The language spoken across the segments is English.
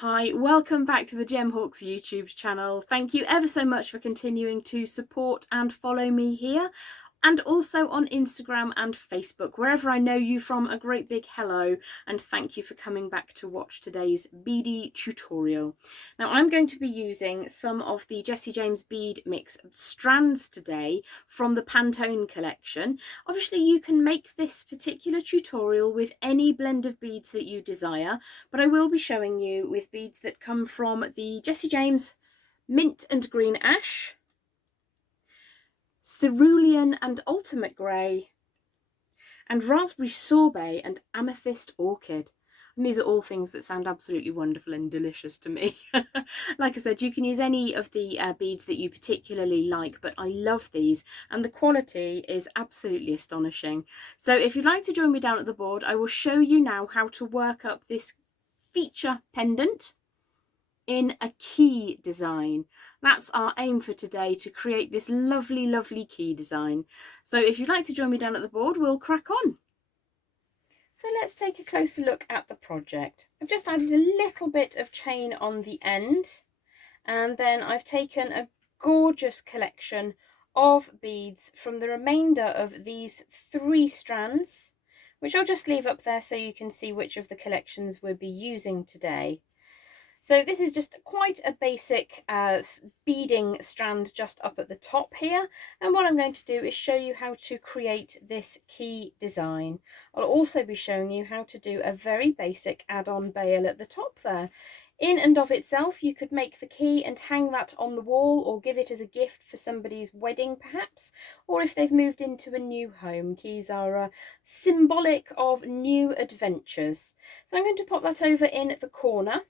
Hi, welcome back to the Gemhawks YouTube channel. Thank you ever so much for continuing to support and follow me here, and also on Instagram and Facebook. Wherever I know you from, a great big hello, and thank you for coming back to watch today's beadie tutorial. Now I'm going to be using some of the Jessie James bead mix strands today from the Pantone collection. Obviously you can make this particular tutorial with any blend of beads that you desire, but I will be showing you with beads that come from the Jessie James Mint and Green Ash, Cerulean and Ultimate Grey, and Raspberry Sorbet and Amethyst Orchid. And these are all things that sound absolutely wonderful and delicious to me. Like I said, you can use any of the beads that you particularly like, but I love these and the quality is absolutely astonishing. So if you'd like to join me down at the board, I will show you now how to work up this feature pendant in a key design. That's our aim for today, to create this lovely key design. So if you'd like to join me down at the board, we'll crack on. So let's take a closer look at the project. I've just added a little bit of chain on the end, and then I've taken a gorgeous collection of beads from the remainder of these 3 strands, which I'll just leave up there so you can see which of the collections we'll be using today. So this is just quite a basic beading strand just up at the top here, and what I'm going to do is show you how to create this key design. I'll also be showing you how to do a very basic add-on bail at the top there. In and of itself, you could make the key and hang that on the wall, or give it as a gift for somebody's wedding perhaps, or if they've moved into a new home. Keys are symbolic of new adventures. So I'm going to pop that over in the corner,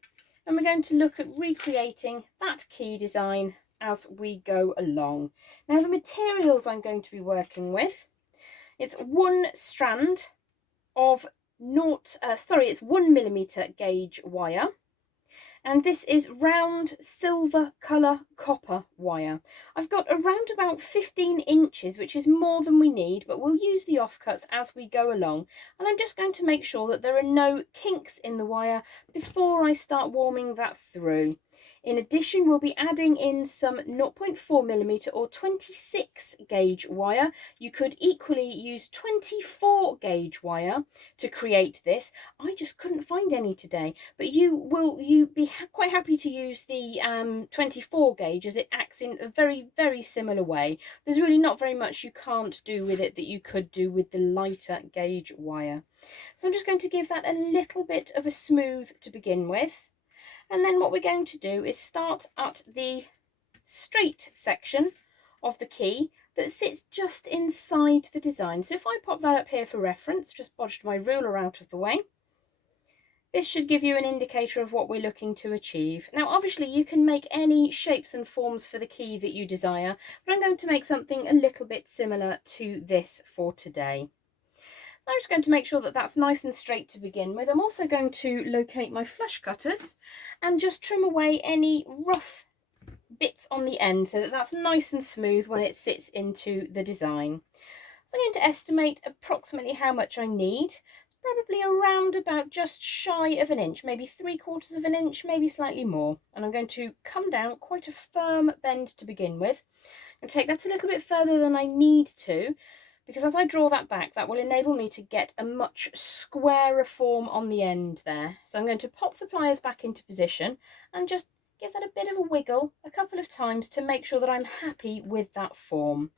and we're going to look at recreating that key design as we go along. Now the materials I'm going to be working with, it's 1 strand of it's 1mm gauge wire, and this is round silver colour copper wire. I've got around about 15 inches, which is more than we need, but we'll use the offcuts as we go along, and I'm just going to make sure that there are no kinks in the wire before I start warming that through. In addition, we'll be adding in some 0.4mm or 26 gauge wire. You could equally use 24 gauge wire to create this. I just couldn't find any today, but you be quite happy to use the 24 gauge, as it acts in a very similar way. There's really not very much you can't do with it that you could do with the lighter gauge wire. So I'm just going to give that a little bit of a smooth to begin with. And then what we're going to do is start at the straight section of the key that sits just inside the design. So if I pop that up here for reference, just bodged my ruler out of the way, this should give you an indicator of what we're looking to achieve. Now obviously you can make any shapes and forms for the key that you desire, but I'm going to make something a little bit similar to this for today. I'm just going to make sure that that's nice and straight to begin with. I'm also going to locate my flush cutters and just trim away any rough bits on the end so that that's nice and smooth when it sits into the design. So I'm going to estimate approximately how much I need. Probably around about just shy of an inch, maybe 3/4 of an inch, maybe slightly more. And I'm going to come down quite a firm bend to begin with and take that a little bit further than I need to, because as I draw that back, that will enable me to get a much squarer form on the end there. So I'm going to pop the pliers back into position and just give that a bit of a wiggle a couple of times to make sure that I'm happy with that form.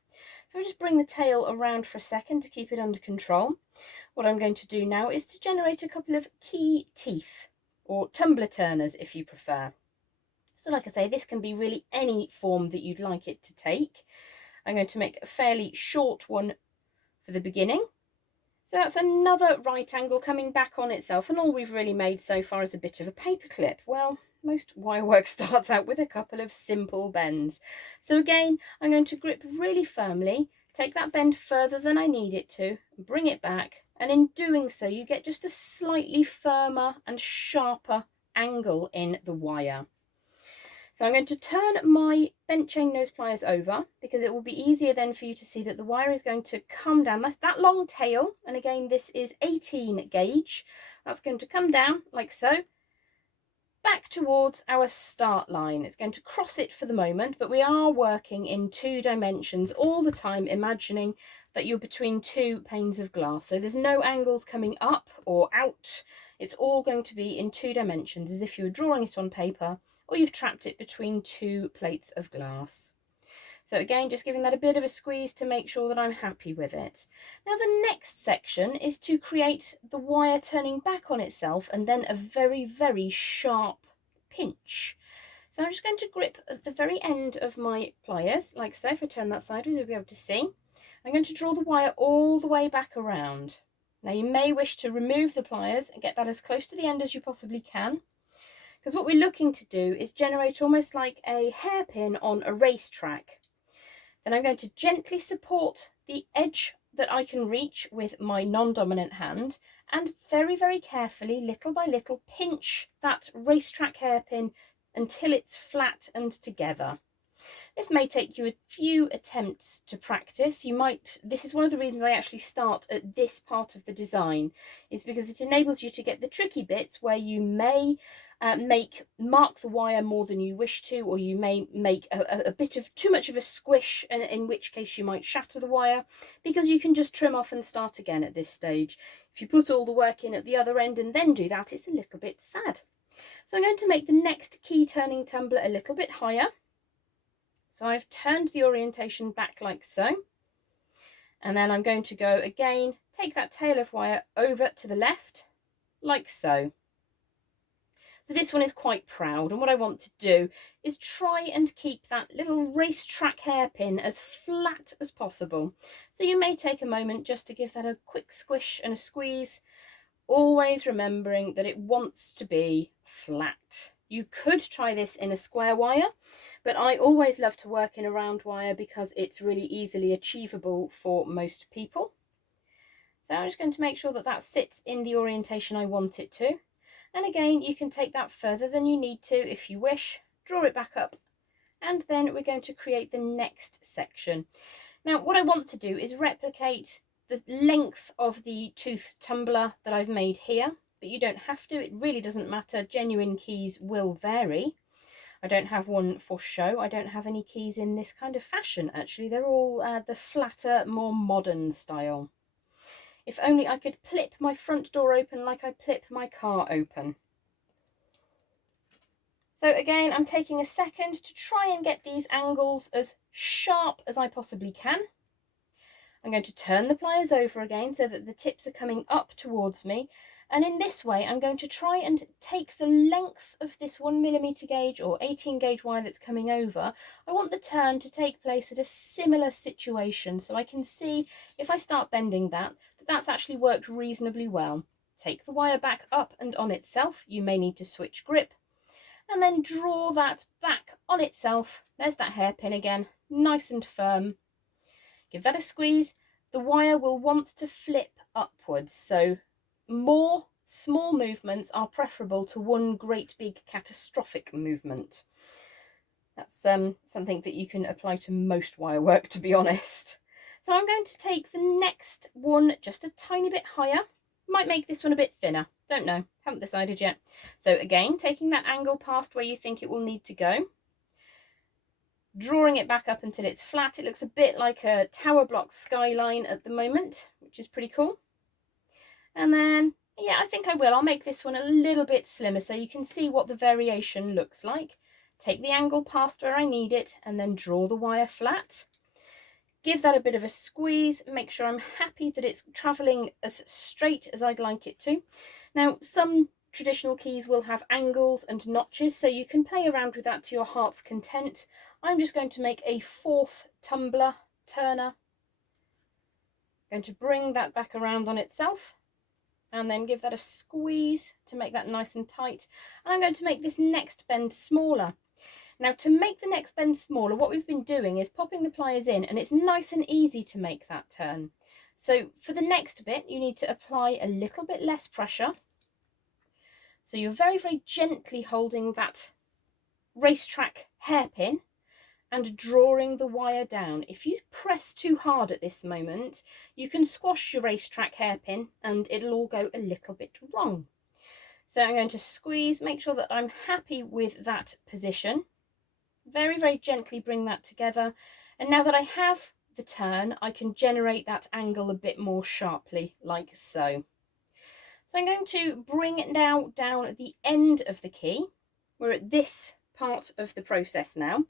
So I just bring the tail around for a second to keep it under control. What I'm going to do now is to generate a couple of key teeth, or tumbler turners if you prefer. So like I say, this can be really any form that you'd like it to take. I'm going to make a fairly short one for the beginning. So that's another right angle coming back on itself, and all we've really made so far is a bit of a paper clip. Well, most wire work starts out with a couple of simple bends. So again, I'm going to grip really firmly, take that bend further than I need it to, bring it back, and in doing so you get just a slightly firmer and sharper angle in the wire. So I'm going to turn my bent chain nose pliers over, because it will be easier then for you to see that the wire is going to come down. That's that long tail, and again this is 18 gauge. That's going to come down like so, back towards our start line. It's going to cross it for the moment, but we are working in 2 dimensions all the time, imagining that you're between 2 panes of glass. So there's no angles coming up or out. It's all going to be in 2 dimensions, as if you were drawing it on paper or you've trapped it between 2 plates of glass. So again, just giving that a bit of a squeeze to make sure that I'm happy with it. Now the next section is to create the wire turning back on itself and then a very, very sharp pinch. So I'm just going to grip at the very end of my pliers, like so. If I turn that sideways, you'll be able to see. I'm going to draw the wire all the way back around. Now you may wish to remove the pliers and get that as close to the end as you possibly can, because what we're looking to do is generate almost like a hairpin on a racetrack. Then I'm going to gently support the edge that I can reach with my non-dominant hand and very, very carefully, little by little, pinch that racetrack hairpin until it's flat and together. This may take you a few attempts to practice. This is one of the reasons I actually start at this part of the design, is because it enables you to get the tricky bits where you may mark the wire more than you wish to, or you may make a bit of too much of a squish, and in which case you might shatter the wire, because you can just trim off and start again at this stage. If you put all the work in at the other end and then do that, it's a little bit sad. So I'm going to make the next key turning tumbler a little bit higher. So I've turned the orientation back like so, and then I'm going to go again, take that tail of wire over to the left like so. So this one is quite proud, and what I want to do is try and keep that little racetrack hairpin as flat as possible. So you may take a moment just to give that a quick squish and a squeeze, always remembering that it wants to be flat. You could try this in a square wire, but I always love to work in a round wire because it's really easily achievable for most people. So I'm just going to make sure that that sits in the orientation I want it to. And again, you can take that further than you need to if you wish, draw it back up, and then we're going to create the next section. Now, what I want to do is replicate the length of the tooth tumbler that I've made here, but you don't have to, it really doesn't matter. Genuine keys will vary. I don't have one for show. I don't have any keys in this kind of fashion, actually. They're all the flatter, more modern style. If only I could plip my front door open like I plip my car open. So again, I'm taking a second to try and get these angles as sharp as I possibly can. I'm going to turn the pliers over again so that the tips are coming up towards me. And in this way, I'm going to try and take the length of this 1mm gauge or 18 gauge wire that's coming over. I want the turn to take place at a similar situation, so I can see if I start bending that, that's actually worked reasonably well. Take the wire back up and on itself. You may need to switch grip, and then draw that back on itself. There's that hairpin again, nice and firm. Give that a squeeze. The wire will want to flip upwards, so more small movements are preferable to one great big catastrophic movement. That's something that you can apply to most wire work, to be honest. So I'm going to take the next one just a tiny bit higher. Might make this one a bit thinner, don't know, haven't decided yet. So again, taking that angle past where you think it will need to go, drawing it back up until it's flat. It looks a bit like a tower block skyline at the moment, which is pretty cool. And then, yeah, I think I'll make this one a little bit slimmer so you can see what the variation looks like. Take the angle past where I need it and then draw the wire flat. Give that a bit of a squeeze, make sure I'm happy that it's travelling as straight as I'd like it to. Now, some traditional keys will have angles and notches, so you can play around with that to your heart's content. I'm just going to make a 4th tumbler turner. Going to bring that back around on itself and then give that a squeeze to make that nice and tight. And I'm going to make this next bend smaller. Now, to make the next bend smaller, what we've been doing is popping the pliers in, and it's nice and easy to make that turn. So for the next bit, you need to apply a little bit less pressure. So you're very, very gently holding that racetrack hairpin and drawing the wire down. If you press too hard at this moment, you can squash your racetrack hairpin and it'll all go a little bit wrong. So I'm going to squeeze, make sure that I'm happy with that position. Very, very gently bring that together. And now that I have the turn, I can generate that angle a bit more sharply, like so. So I'm going to bring it now down at the end of the key. We're at this part of the process now.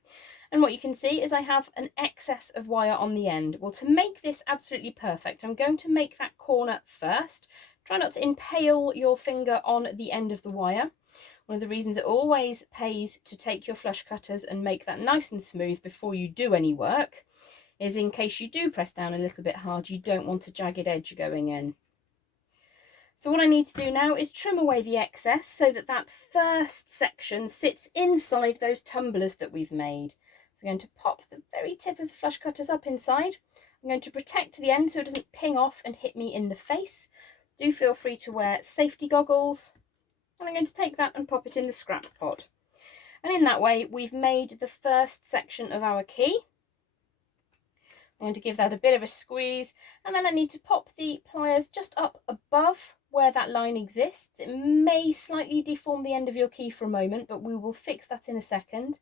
And what you can see is I have an excess of wire on the end. Well, to make this absolutely perfect, I'm going to make that corner first. Try not to impale your finger on the end of the wire. One of the reasons it always pays to take your flush cutters and make that nice and smooth before you do any work is in case you do press down a little bit hard, you don't want a jagged edge going in. So what I need to do now is trim away the excess so that that first section sits inside those tumblers that we've made. So I'm going to pop the very tip of the flush cutters up inside. I'm going to protect the end so it doesn't ping off and hit me in the face. Do feel free to wear safety goggles. And I'm going to take that and pop it in the scrap pot. And in that way, we've made the first section of our key. I'm going to give that a bit of a squeeze, and then I need to pop the pliers just up above where that line exists. It may slightly deform the end of your key for a moment, but we will fix that in a second.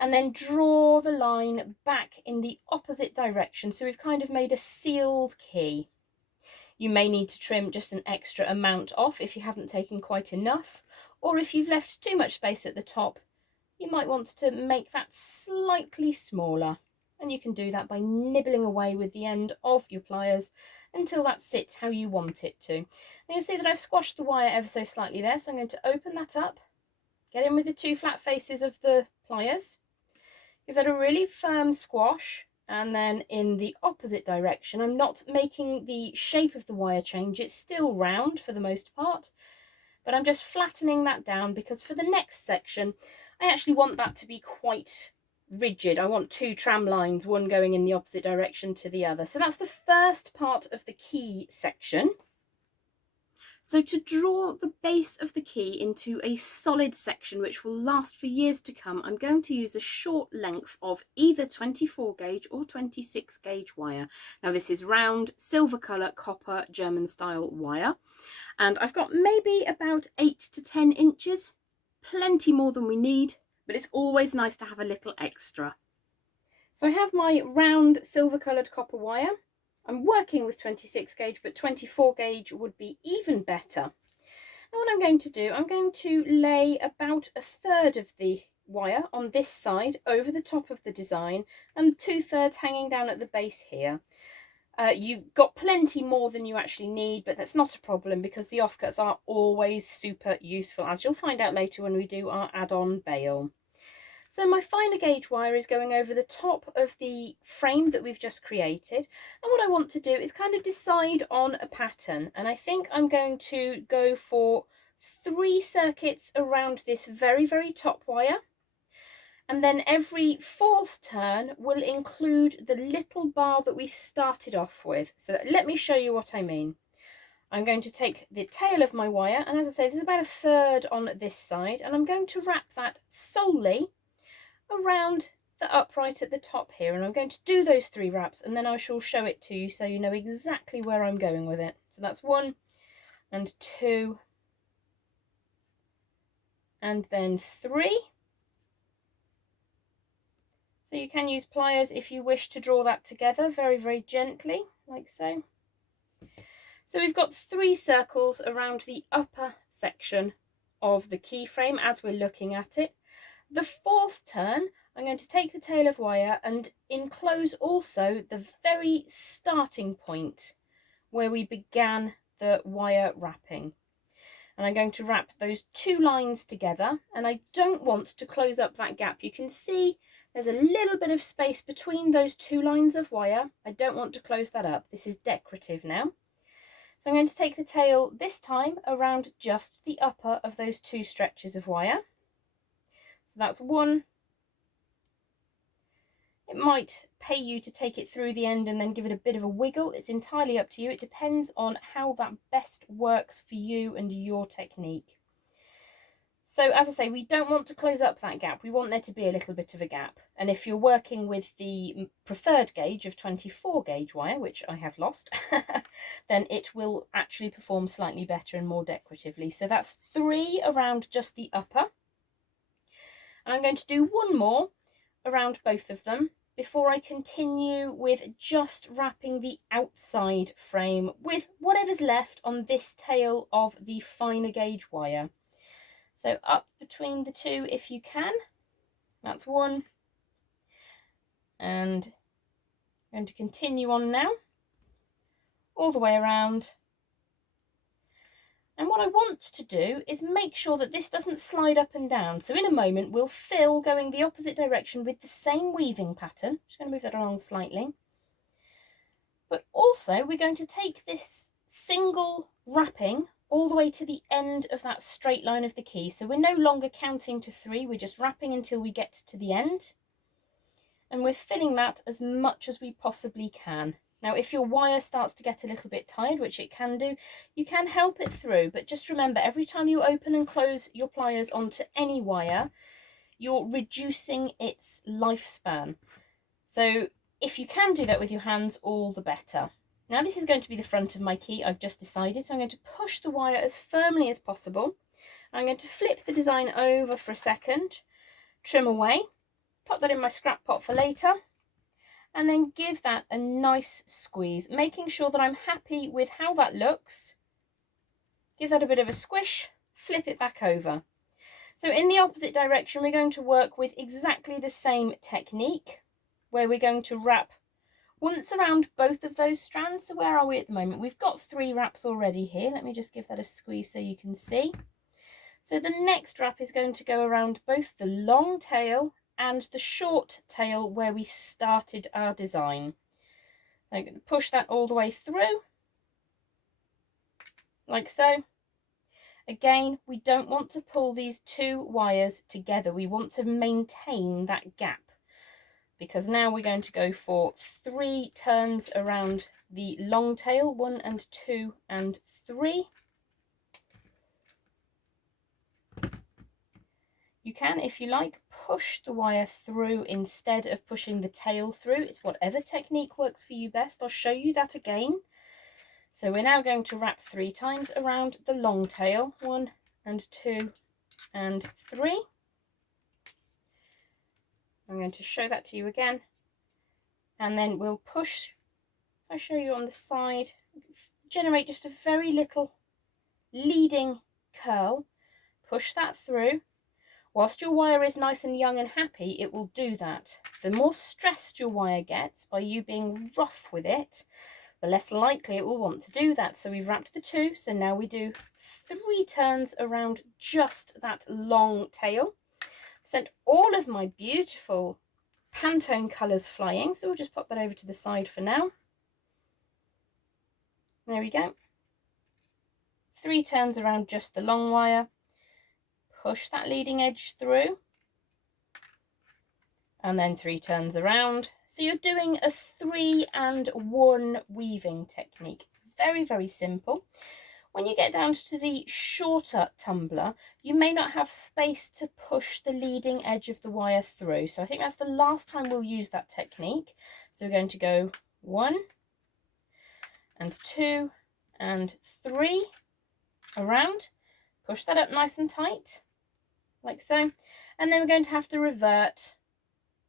And then draw the line back in the opposite direction. So we've kind of made a sealed key. You may need to trim just an extra amount off if you haven't taken quite enough, or if you've left too much space at the top, you might want to make that slightly smaller. And you can do that by nibbling away with the end of your pliers until that sits how you want it to. And you'll see that I've squashed the wire ever so slightly there, so I'm going to open that up, get in with the two flat faces of the pliers, give that a really firm squash, and then in the opposite direction, I'm not making the shape of the wire change, it's still round for the most part, but I'm just flattening that down because for the next section, I actually want that to be quite rigid. I want two tram lines, one going in the opposite direction to the other. So that's the first part of the key section. So to draw the base of the key into a solid section which will last for years to come, I'm going to use a short length of either 24 gauge or 26 gauge wire. Now this is round, silver colour, copper, German style wire. And I've got maybe about 8 to 10 inches, plenty more than we need, but it's always nice to have a little extra. So I have my round silver coloured copper wire. I'm working with 26 gauge, but 24 gauge would be even better. Now what I'm going to do, I'm going to lay about a third of the wire on this side over the top of the design and 2/3 hanging down at the base here. You've got plenty more than you actually need, but that's not a problem because the offcuts are always super useful, as you'll find out later when we do our add-on bail. So my finer gauge wire is going over the top of the frame that we've just created. And what I want to do is kind of decide on a pattern. And I think I'm going to go for 3 circuits around this very, very top wire. And then every 4th turn will include the little bar that we started off with. So let me show you what I mean. I'm going to take the tail of my wire, and as I say, there's about a third on this side, and I'm going to wrap that solely around the upright at the top here, and I'm going to do those 3 wraps, and then I shall show it to you so you know exactly where I'm going with it. So that's 1 and 2 and then 3. So you can use pliers if you wish to draw that together very, very gently, like so. So we've got 3 circles around the upper section of the keyframe as we're looking at it. The 4th turn, I'm going to take the tail of wire and enclose also the very starting point where we began the wire wrapping. And I'm going to wrap those 2 lines together, and I don't want to close up that gap. You can see there's a little bit of space between those 2 lines of wire. I don't want to close that up. This is decorative now. So I'm going to take the tail this time around just the upper of those 2 stretches of wire. So that's 1. It might pay you to take it through the end and then give it a bit of a wiggle. It's entirely up to you. It depends on how that best works for you and your technique. So as I say, we don't want to close up that gap. We want there to be a little bit of a gap. And if you're working with the preferred gauge of 24 gauge wire, which I have lost, then it will actually perform slightly better and more decoratively. So that's 3 around just the upper. And I'm going to do 1 more around both of them before I continue with just wrapping the outside frame with whatever's left on this tail of the finer gauge wire. So up between the 2 if you can. That's 1. And I'm going to continue on now, all the way around. And what I want to do is make sure that this doesn't slide up and down. So in a moment we'll fill going the opposite direction with the same weaving pattern. Just going to move that along slightly. But also we're going to take this single wrapping all the way to the end of that straight line of the key. So we're no longer counting to 3, we're just wrapping until we get to the end. And we're filling that as much as we possibly can. Now, if your wire starts to get a little bit tired, which it can do, you can help it through. But just remember, every time you open and close your pliers onto any wire, you're reducing its lifespan. So if you can do that with your hands, all the better. Now this is going to be the front of my key, I've just decided, so I'm going to push the wire as firmly as possible. I'm going to flip the design over for a second, trim away, pop that in my scrap pot for later, and then give that a nice squeeze, making sure that I'm happy with how that looks. Give that a bit of a squish, flip it back over. So in the opposite direction, we're going to work with exactly the same technique, where we're going to wrap once around both of those strands. So where are we at the moment? We've got 3 wraps already here. Let me just give that a squeeze so you can see. So the next wrap is going to go around both the long tail and the short tail where we started our design. I'm going to push that all the way through, like so. Again, we don't want to pull these 2 wires together. We want to maintain that gap, because now we're going to go for 3 turns around the long tail, 1 and 2 and 3. You can, if you like, push the wire through instead of pushing the tail through. It's whatever technique works for you best. I'll show you that again. So we're now going to wrap 3 times around the long tail, 1 and 2 and 3. I'm going to show that to you again, and then we'll push. If I show you on the side, generate just a very little leading curl, push that through. Whilst your wire is nice and young and happy, it will do that. The more stressed your wire gets by you being rough with it, the less likely it will want to do that. So we've wrapped the 2, so now we do 3 turns around just that long tail. Sent all of my beautiful Pantone colours flying, so we'll just pop that over to the side for now. There we go. 3 turns around just the long wire, push that leading edge through, and then 3 turns around. So you're doing a 3 and 1 weaving technique. It's very, very simple. When you get down to the shorter tumbler, you may not have space to push the leading edge of the wire through. So I think that's the last time we'll use that technique. So we're going to go 1 and 2 and 3 around, push that up nice and tight, like so. And then we're going to have to revert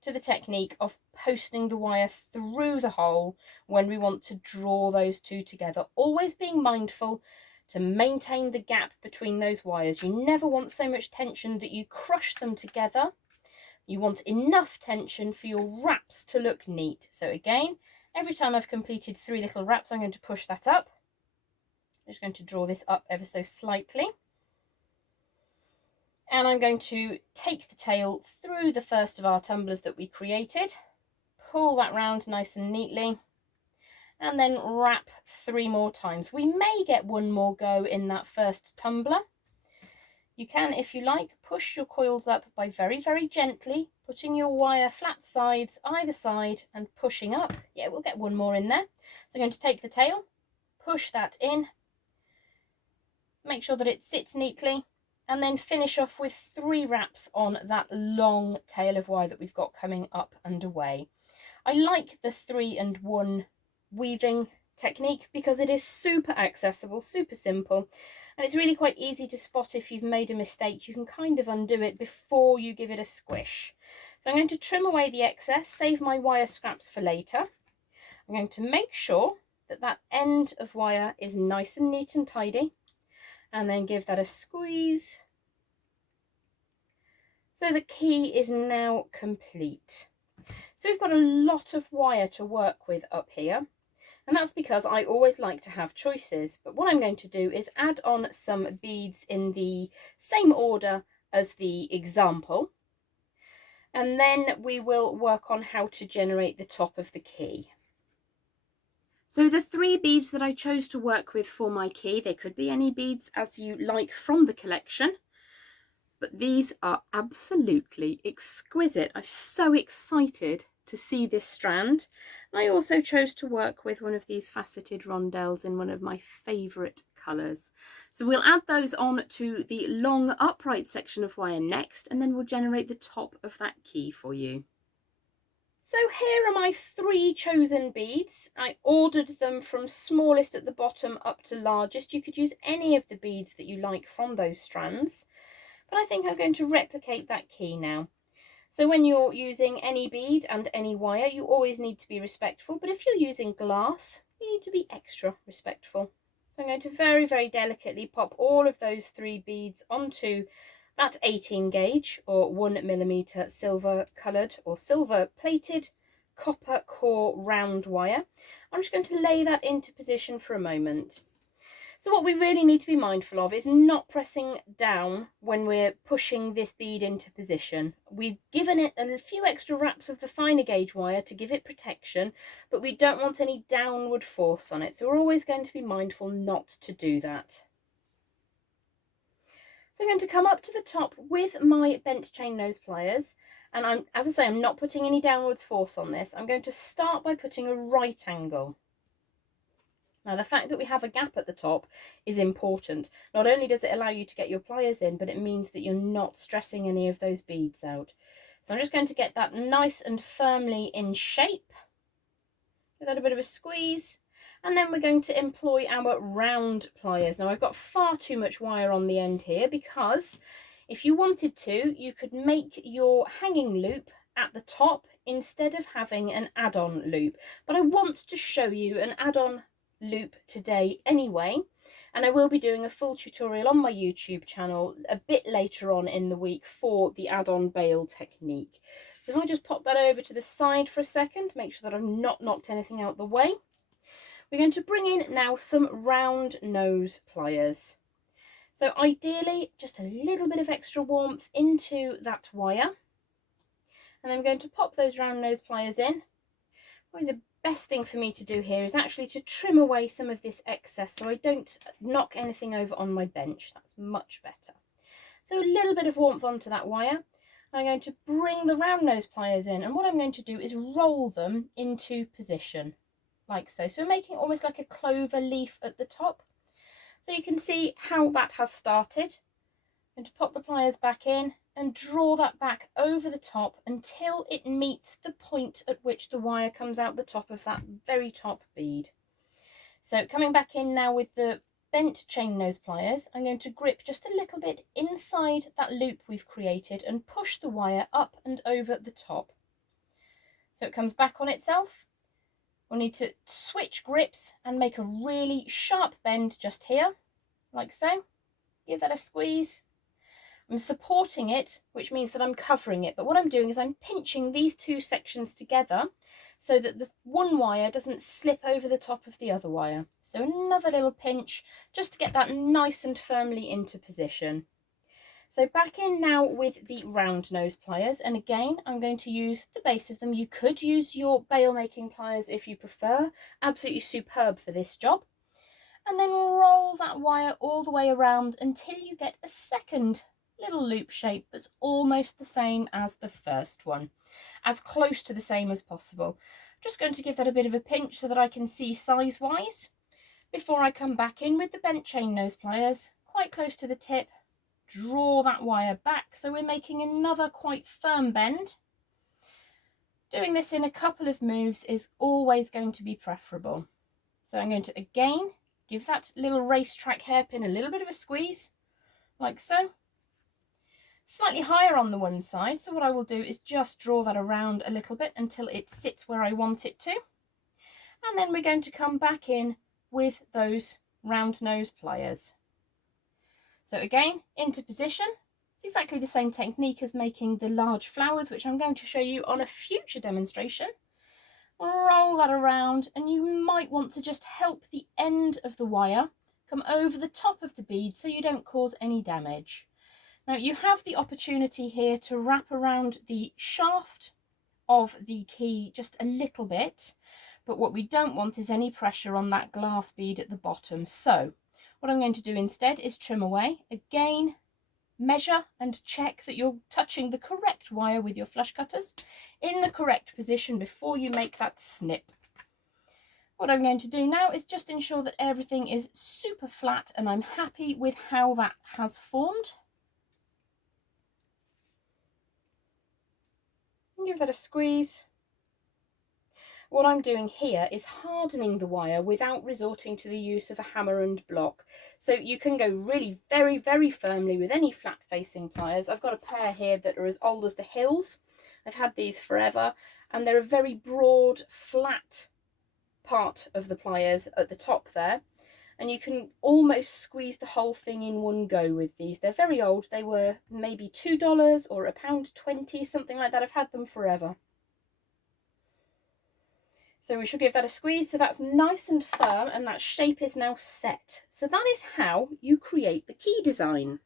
to the technique of posting the wire through the hole when we want to draw those 2 together, always being mindful to maintain the gap between those wires. You never want so much tension that you crush them together. You want enough tension for your wraps to look neat. So again, every time I've completed 3 little wraps, I'm going to push that up. I'm just going to draw this up ever so slightly. And I'm going to take the tail through the first of our tumblers that we created, pull that round nice and neatly, and then wrap 3 more times. We may get 1 more go in that first tumbler. You can, if you like, push your coils up by very, very gently, putting your wire flat sides either side and pushing up. Yeah, we'll get 1 more in there. So I'm going to take the tail, push that in, make sure that it sits neatly, and then finish off with 3 wraps on that long tail of wire that we've got coming up and away. I like the 3 and 1 weaving technique because it is super accessible, super simple, and it's really quite easy to spot if you've made a mistake. You can kind of undo it before you give it a squish. So I'm going to trim away the excess, save my wire scraps for later. I'm going to make sure that that end of wire is nice and neat and tidy, and then give that a squeeze. So the key is now complete. So we've got a lot of wire to work with up here, and that's because I always like to have choices. But what I'm going to do is add on some beads in the same order as the example, and then we will work on how to generate the top of the key. So the 3 beads that I chose to work with for my key, they could be any beads as you like from the collection, but these are absolutely exquisite. I'm so excited to see this strand. I also chose to work with one of these faceted rondelles in one of my favourite colours. So we'll add those on to the long upright section of wire next, and then we'll generate the top of that key for you. So here are my 3 chosen beads. I ordered them from smallest at the bottom up to largest. You could use any of the beads that you like from those strands, but I think I'm going to replicate that key now. So when you're using any bead and any wire, you always need to be respectful, but if you're using glass, you need to be extra respectful. So I'm going to very, very delicately pop all of those 3 beads onto that 18 gauge or 1mm silver coloured or silver plated copper core round wire. I'm just going to lay that into position for a moment. So what we really need to be mindful of is not pressing down when we're pushing this bead into position. We've given it a few extra wraps of the finer gauge wire to give it protection, but we don't want any downward force on it. So we're always going to be mindful not to do that. So I'm going to come up to the top with my bent chain nose pliers, and as I say, I'm not putting any downwards force on this. I'm going to start by putting a right angle. Now the fact that we have a gap at the top is important. Not only does it allow you to get your pliers in, but it means that you're not stressing any of those beads out. So I'm just going to get that nice and firmly in shape. Give that a bit of a squeeze. And then we're going to employ our round pliers. Now I've got far too much wire on the end here, because if you wanted to, you could make your hanging loop at the top instead of having an add-on loop. But I want to show you an add-on loop today anyway, and I will be doing a full tutorial on my YouTube channel a bit later on in the week for the add-on bail technique. So if I just pop that over to the side for a second, make sure that I've not knocked anything out the way. We're going to bring in now some round nose pliers. So ideally, just a little bit of extra warmth into that wire. And I'm going to pop those round nose pliers in. Probably the best thing for me to do here is actually to trim away some of this excess so I don't knock anything over on my bench. That's much better. So a little bit of warmth onto that wire. I'm going to bring the round nose pliers in, and what I'm going to do is roll them into position. Like so. So we're making almost like a clover leaf at the top. So you can see how that has started. I'm going to pop the pliers back in and draw that back over the top until it meets the point at which the wire comes out the top of that very top bead. So coming back in now with the bent chain nose pliers, I'm going to grip just a little bit inside that loop we've created and push the wire up and over the top. So it comes back on itself. We'll need to switch grips and make a really sharp bend just here, like so. Give that a squeeze. I'm supporting it, which means that I'm covering it, but what I'm doing is I'm pinching these 2 sections together so that the one wire doesn't slip over the top of the other wire. So another little pinch just to get that nice and firmly into position. So back in now with the round nose pliers, and again I'm going to use the base of them. You could use your bail making pliers if you prefer, absolutely superb for this job. And then roll that wire all the way around until you get a second little loop shape that's almost the same as the first one, as close to the same as possible. I'm just going to give that a bit of a pinch so that I can see size wise before I come back in with the bent chain nose pliers quite close to the tip. draw that wire back. So we're making another quite firm bend. Doing this in a couple of moves is always going to be preferable. So I'm going to again give that little racetrack hairpin a little bit of a squeeze, like so. Slightly higher on the one side, so what I will do is just draw that around a little bit until it sits where I want it to. And then we're going to come back in with those round nose pliers. So again, into position. It's exactly the same technique as making the large flowers, which I'm going to show you on a future demonstration. Roll that around, and you might want to just help the end of the wire come over the top of the bead so you don't cause any damage. Now you have the opportunity here to wrap around the shaft of the key just a little bit, but what we don't want is any pressure on that glass bead at the bottom. So what I'm going to do instead is trim away. Again, measure and check that you're touching the correct wire with your flush cutters in the correct position before you make that snip. What I'm going to do now is just ensure that everything is super flat and I'm happy with how that has formed. Give that a squeeze. What I'm doing here is hardening the wire without resorting to the use of a hammer and block. So you can go really very, very firmly with any flat facing pliers. I've got a pair here that are as old as the hills. I've had these forever, and they're a very broad, flat part of the pliers at the top there. And you can almost squeeze the whole thing in one go with these. They're very old. They were maybe $2 or £1.20, something like that. I've had them forever. So we should give that a squeeze so that's nice and firm and that shape is now set. So that is how you create the key design.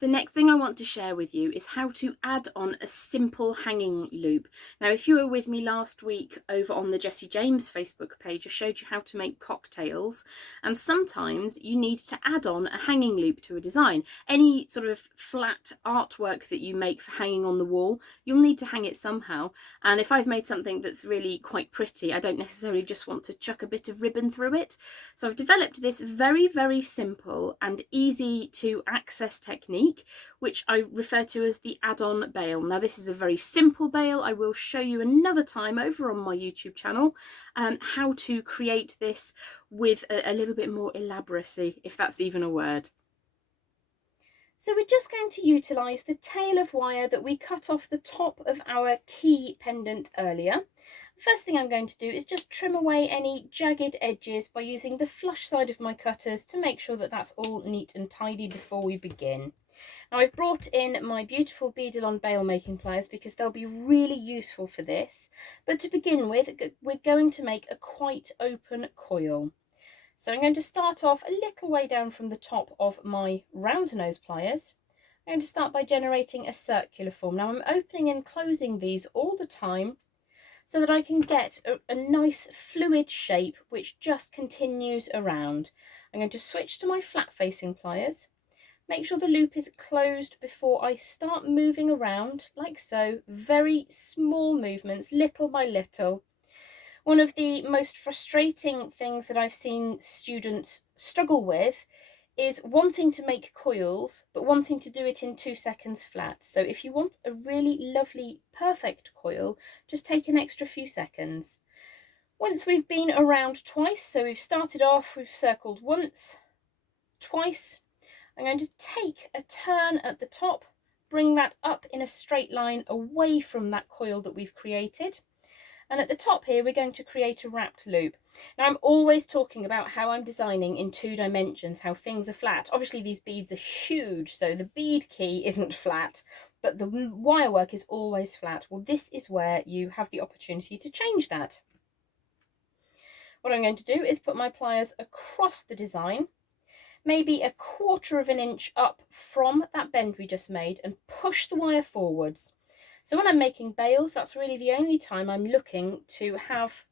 The next thing I want to share with you is how to add on a simple hanging loop. Now, if you were with me last week over on the Jessie James Facebook page, I showed you how to make cocktails, and sometimes you need to add on a hanging loop to a design. Any sort of flat artwork that you make for hanging on the wall, you'll need to hang it somehow. And if I've made something that's really quite pretty, I don't necessarily just want to chuck a bit of ribbon through it. So I've developed this very, very simple and easy to access technique, which I refer to as the add-on bail. Now this is a very simple bail. I will show you another time over on my YouTube channel how to create this with a little bit more elaboracy, if that's even a word. So we're just going to utilise the tail of wire that we cut off the top of our key pendant earlier. First thing I'm going to do is just trim away any jagged edges by using the flush side of my cutters to make sure that that's all neat and tidy before we begin. Now I've brought in my beautiful beadle-on bail making pliers because they'll be really useful for this. But to begin with, we're going to make a quite open coil. So I'm going to start off a little way down from the top of my round nose pliers. I'm going to start by generating a circular form. Now I'm opening and closing these all the time so that I can get a nice fluid shape which just continues around. I'm going to switch to my flat facing pliers. Make sure the loop is closed before I start moving around, like so. Very small movements, little by little. One of the most frustrating things that I've seen students struggle with is wanting to make coils, but wanting to do it in 2 seconds flat. So if you want a really lovely, perfect coil, just take an extra few seconds. Once we've been around twice, so we've started off, we've circled once, twice, I'm going to take a turn at the top, bring that up in a straight line away from that coil that we've created. And at the top here, we're going to create a wrapped loop. Now, I'm always talking about how I'm designing in 2 dimensions, how things are flat. Obviously, these beads are huge, so the bead key isn't flat, but the wire work is always flat. Well, this is where you have the opportunity to change that. What I'm going to do is put my pliers across the design, maybe 1/4 of an inch up from that bend we just made, and push the wire forwards. So when I'm making bails, that's really the only time I'm looking to have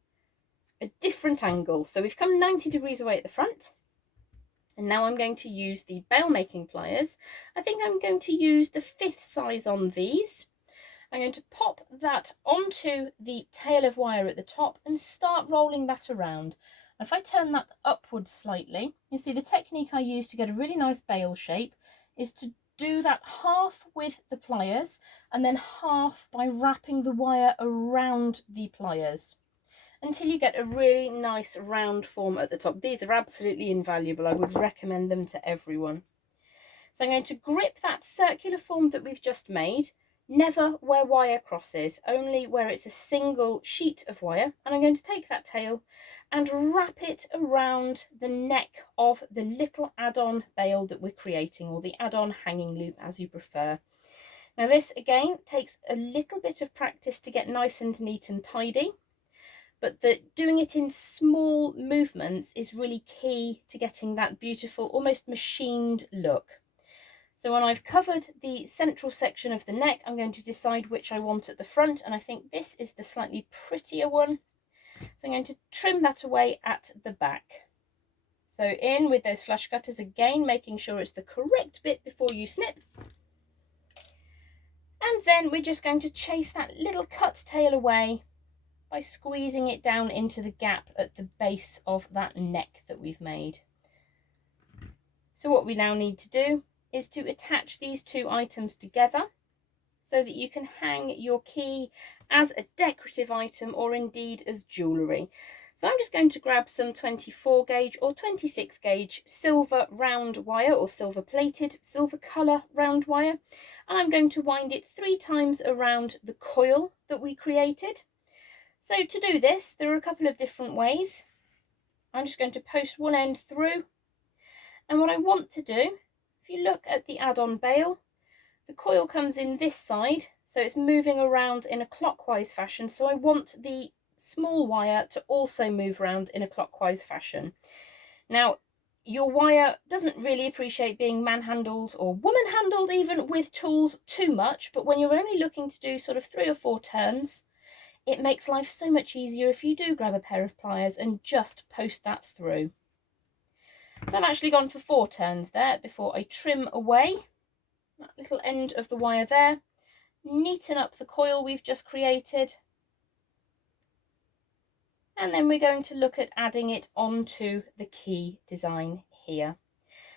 a different angle. So we've come 90 degrees away at the front, and now I'm going to use the bail making pliers. I think I'm going to use the 5th size on these. I'm going to pop that onto the tail of wire at the top and start rolling that around. If I turn that upwards slightly, you see the technique I use to get a really nice bail shape is to do that half with the pliers and then half by wrapping the wire around the pliers until you get a really nice round form at the top. These are absolutely invaluable. I would recommend them to everyone. So I'm going to grip that circular form that we've just made, never where wire crosses, only where it's a single sheet of wire. And I'm going to take that tail and wrap it around the neck of the little add-on bail that we're creating, or the add-on hanging loop, as you prefer. Now this again takes a little bit of practice to get nice and neat and tidy, but doing it in small movements is really key to getting that beautiful, almost machined look. So when I've covered the central section of the neck, I'm going to decide which I want at the front, and I think this is the slightly prettier one. So I'm going to trim that away at the back. So in with those flush cutters again, making sure it's the correct bit before you snip. And then we're just going to chase that little cut tail away by squeezing it down into the gap at the base of that neck that we've made. So what we now need to do is to attach these two items together so that you can hang your key as a decorative item or indeed as jewellery. So I'm just going to grab some 24 gauge or 26 gauge silver round wire, or silver plated, silver colour round wire, and I'm going to wind it 3 times around the coil that we created. So to do this, there are a couple of different ways. I'm just going to post one end through, and what I want to do, if you look at the add-on bail, the coil comes in this side, so it's moving around in a clockwise fashion, so I want the small wire to also move around in a clockwise fashion. Now, your wire doesn't really appreciate being manhandled or woman-handled even with tools too much, but when you're only looking to do sort of 3 or 4 turns, it makes life so much easier if you do grab a pair of pliers and just post that through. So I've actually gone for 4 turns there before I trim away that little end of the wire there, neaten up the coil we've just created, and then we're going to look at adding it onto the key design here.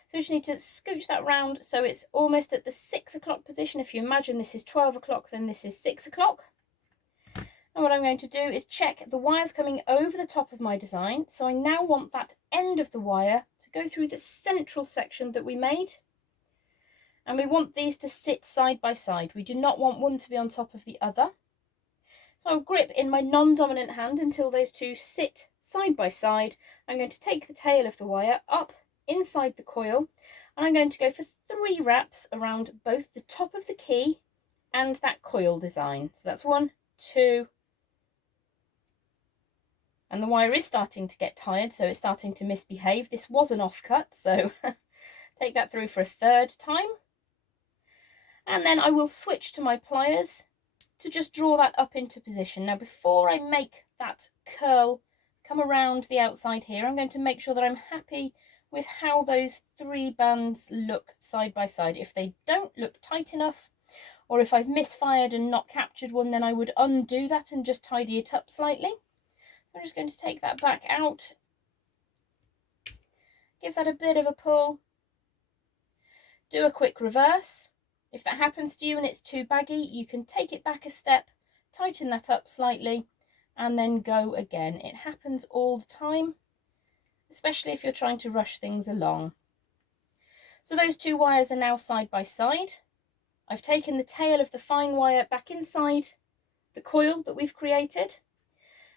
So we just need to scooch that round so it's almost at the 6 o'clock position. If you imagine this is 12 o'clock, then this is 6 o'clock. And what I'm going to do is check the wires coming over the top of my design. So I now want that end of the wire to go through the central section that we made. And we want these to sit side by side. We do not want one to be on top of the other. So I'll grip in my non-dominant hand until those two sit side by side. I'm going to take the tail of the wire up inside the coil, and I'm going to go for 3 wraps around both the top of the key and that coil design. So that's 1, 2, and the wire is starting to get tired, so it's starting to misbehave. This was an offcut, so take that through for a 3rd time. And then I will switch to my pliers to just draw that up into position. Now, before I make that curl come around the outside here, I'm going to make sure that I'm happy with how those 3 bands look side by side. If they don't look tight enough, or if I've misfired and not captured one, then I would undo that and just tidy it up slightly. So I'm just going to take that back out, give that a bit of a pull, do a quick reverse. If that happens to you and it's too baggy, you can take it back a step, tighten that up slightly, and then go again. It happens all the time, especially if you're trying to rush things along. So those 2 wires are now side by side. I've taken the tail of the fine wire back inside the coil that we've created.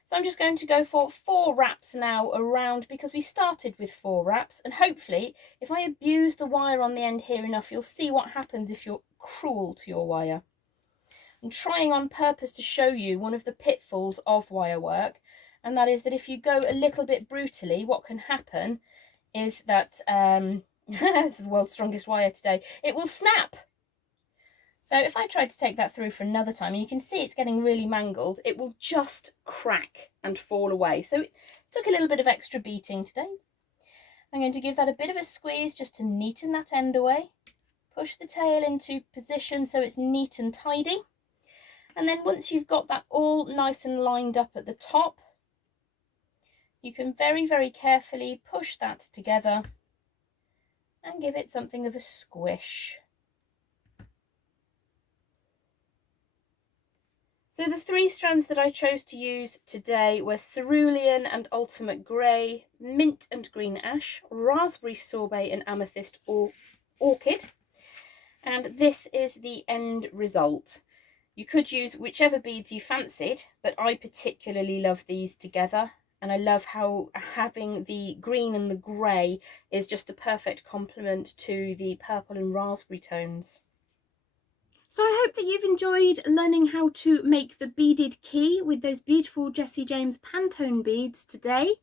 So I'm just going to go for 4 wraps now around, because we started with 4 wraps, and hopefully if I abuse the wire on the end here enough, you'll see what happens if you're cruel to your wire. I'm trying on purpose to show you one of the pitfalls of wire work, and that is that if you go a little bit brutally, what can happen is that this is the world's strongest wire today, it will snap. So if I tried to take that through for another time, and you can see it's getting really mangled, it will just crack and fall away. So it took a little bit of extra beating today. I'm going to give that a bit of a squeeze just to neaten that end away. Push the tail into position so it's neat and tidy. And then once you've got that all nice and lined up at the top, you can very, very carefully push that together and give it something of a squish. So the 3 strands that I chose to use today were cerulean and ultimate grey, mint and green ash, raspberry sorbet and amethyst orchid. And this is the end result. You could use whichever beads you fancied, but I particularly love these together. And I love how having the green and the grey is just the perfect complement to the purple and raspberry tones. So I hope that you've enjoyed learning how to make the beaded key with those beautiful Jessie James Pantone beads today.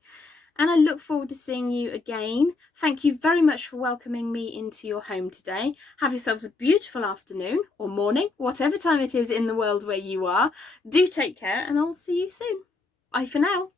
And I look forward to seeing you again. Thank you very much for welcoming me into your home today. Have yourselves a beautiful afternoon or morning, whatever time it is in the world where you are. Do take care, and I'll see you soon. Bye for now.